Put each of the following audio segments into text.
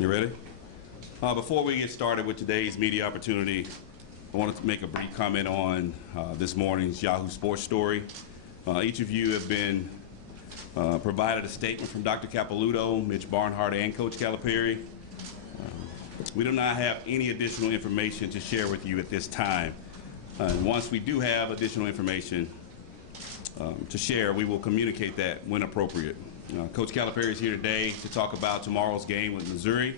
You ready? Before we get started with today's media opportunity, I wanted to make a brief comment on this morning's Yahoo Sports story. Each of you have been provided a statement from Dr. Capilouto, Mitch Barnhart, and Coach Calipari. We do not have any additional information to share with you at this time. And once we do have additional information to share, we will communicate that when appropriate. Coach Calipari is here today to talk about tomorrow's game with Missouri.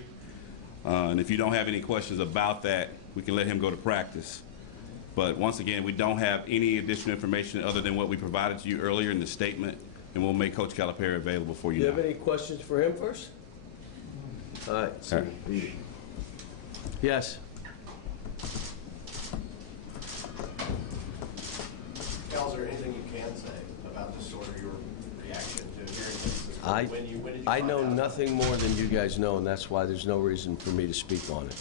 And if you don't have any questions about that, we can let him go to practice. But once again, we don't have any additional information other than what we provided to you earlier in the statement, and we'll make Coach Calipari available for you. Do you have any questions for him first? All right. All right. Yes. Cal, is there anything you can say about this sort of your reaction to hearing this? When did you I find know out? nothing more than you guys know, and that's why there's no reason for me to speak on it.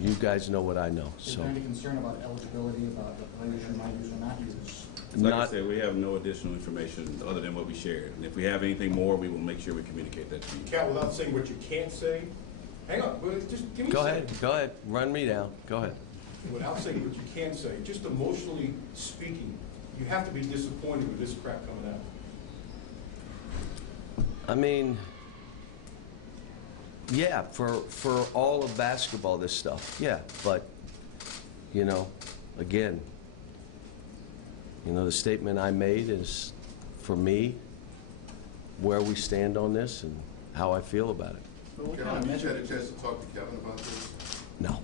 You guys know what I know. Is there any concern about eligibility, about the players you might use or not use? Like I said, we have no additional information other than what we shared. And if we have anything more, we will make sure we communicate that to you. Cal, without saying what you can't say, hang on, just give me a Go second. ahead. Go ahead. Run me down. Go ahead. Without saying what you can say, just emotionally speaking, you have to be disappointed with this crap coming out. I mean, yeah, for all of basketball, this stuff, yeah. But, you know, again, you know, the statement I made is, for me, where we stand on this and how I feel about it. But what Kevin, kind of have you had a measure? chance to talk to Kevin about this? No.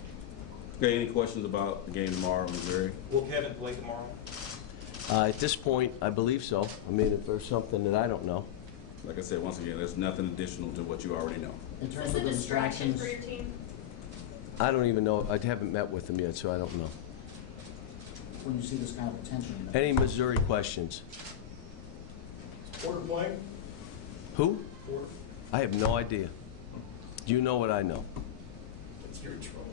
Okay, any questions about the game tomorrow in Missouri? Will Kevin play tomorrow? At this point, I believe so. I mean, if there's something that I don't know. Like I said, once again, there's nothing additional to what you already know. In Is terms this of a the distraction distractions, for your team? I don't even know. I haven't met with them yet, so I don't know. when you see this kind of attention? Any Missouri questions? Porter playing? Who? Porter? I have no idea. You know what I know. You're in trouble.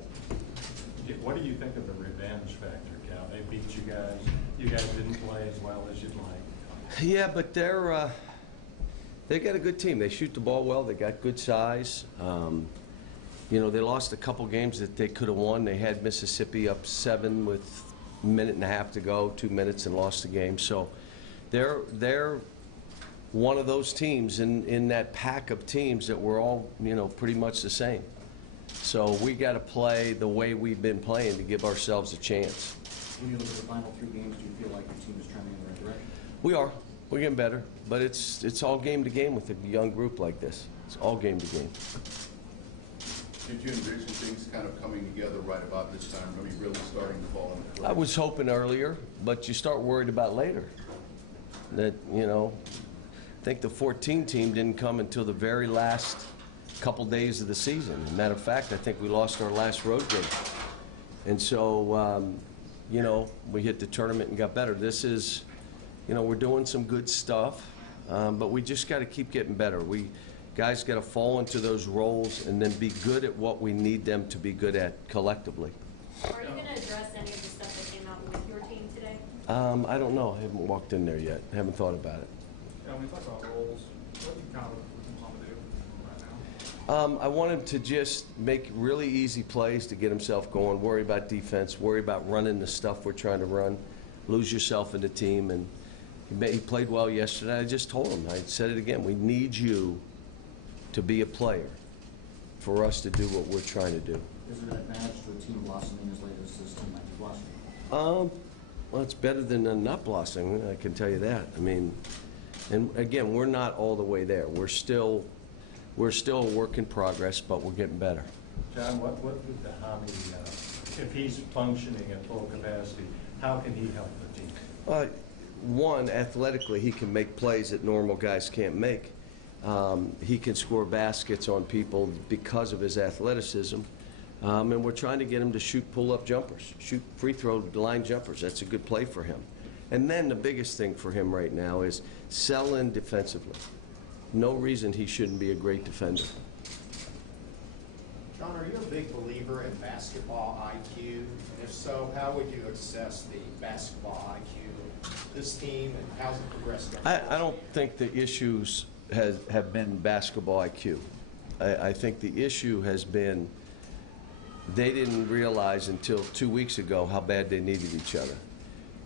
What do you think of the revenge factor, Cal? They beat you guys. You guys didn't play as well as you'd like. Yeah, but they got a good team. They shoot the ball well. They got good size. You know, they lost a couple games that they could have won. They had Mississippi up 7 with a minute and a half to go, 2 minutes, and lost the game. So they're one of those teams in that pack of teams that we're all, you know, pretty much the same. So we got to play the way we've been playing to give ourselves a chance. When you look at the final 3 games, do you feel like your team is trending in the right direction? We are. We're getting better. But it's all game to game with a young group like this. It's all game to game. Did you envision things kind of coming together right about this time, really starting to fall into place? I was hoping earlier, but you start worried about later. That, you know, I think the 14 team didn't come until the very last couple days of the season. As a matter of fact, I think we lost our last road game. And so, you know, we hit the tournament and got better. This is, you know, we're doing some good stuff, but we just got to keep getting better. Guys got to fall into those roles and then be good at what we need them to be good at collectively. Are you going to address any of the stuff that came out with your team today? I don't know. I haven't walked in there yet. I haven't thought about it. Yeah, when we talk about roles, what do you kind of want to do right now? I want him to just make really easy plays to get himself going, worry about defense, worry about running the stuff we're trying to run, lose yourself in the team. And he played well yesterday. I just told him, I said it again, we need you to be a player for us to do what we're trying to do. Is it an advantage to a team blossoming as late as this team might be blossoming? Well, it's better than not blossoming, I can tell you that. I mean, and again, we're not all the way there. We're still a work in progress, but we're getting better. John, what would the Hobby, if he's functioning at full capacity, how can he help the team? One, athletically, he can make plays that normal guys can't make. He can score baskets on people because of his athleticism. And we're trying to get him to shoot pull-up jumpers, shoot free throw line jumpers. That's a good play for him. And then the biggest thing for him right now is sell in defensively. No reason he shouldn't be a great defender. John, are you a big believer in basketball IQ? And if so, how would you assess the basketball IQ of this team, and how's it progressed? I don't think the issues have been basketball IQ. I think the issue has been they didn't realize until 2 weeks ago how bad they needed each other.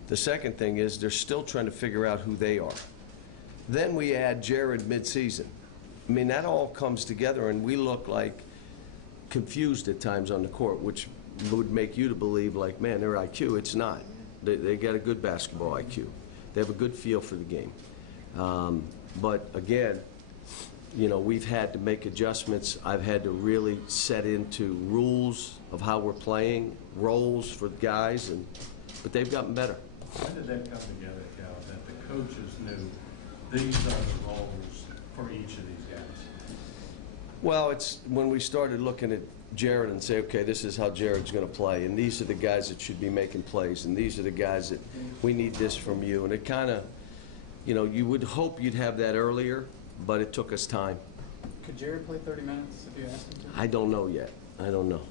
The second thing is they're still trying to figure out who they are. Then we add Jared midseason. I mean, that all comes together, and we look like confused at times on the court, which would make you to believe, like, man, their IQ. It's not. They got a good basketball IQ. They have a good feel for the game. But again, you know, we've had to make adjustments. I've had to really set into rules of how we're playing, roles for guys, but they've gotten better. When did that come together, Cal, that the coaches knew these are the roles for each of these guys? Well, it's when we started looking at Jared and say, okay, this is how Jared's going to play, and these are the guys that should be making plays, and these are the guys that we need this from you. And it kind of, you know, you would hope you'd have that earlier, but it took us time. Could Jared play 30 minutes if you asked him to? I don't know yet. I don't know.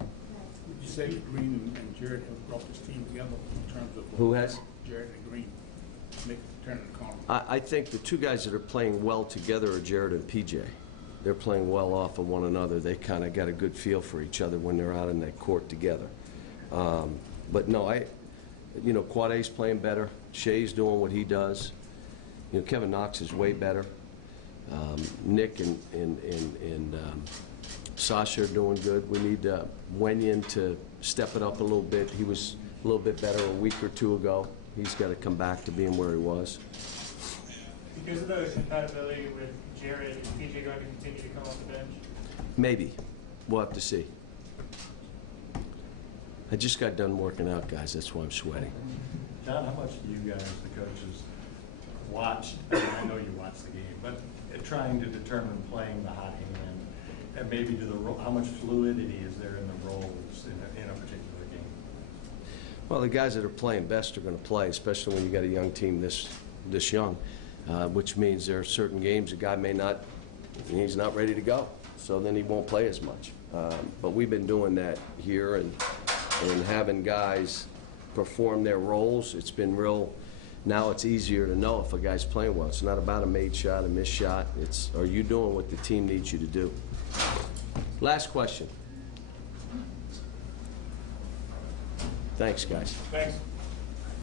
Would you say Green and Jared have brought this team together in terms of Who has? Jared and Green turning the corner? I think the two guys that are playing well together are Jared and PJ. They're playing well off of one another. They kind of got a good feel for each other when they're out in that court together. But no, you know, Quad A's playing better. Shea's doing what he does. You know, Kevin Knox is way better. Nick and Sasha are doing good. We need Wenyan to step it up a little bit. He was a little bit better a week or two ago. He's got to come back to being where he was. Because of the compatibility with Jared, is PJ going to continue to come off the bench? Maybe. We'll have to see. I just got done working out, guys. That's why I'm sweating. John, how much do you guys, the coaches, watch? I know you watch the game, but trying to determine playing the hot hand, and maybe how much fluidity is there in the roles in a particular game? Well, the guys that are playing best are going to play, especially when you got a young team this young, which means there are certain games a guy may not, he's not ready to go, so then he won't play as much. But we've been doing that here and having guys perform their roles. It's been real. Now it's easier to know if a guy's playing well. It's not about a made shot, a missed shot. It's, are you doing what the team needs you to do? Last question. Thanks, guys. Thanks.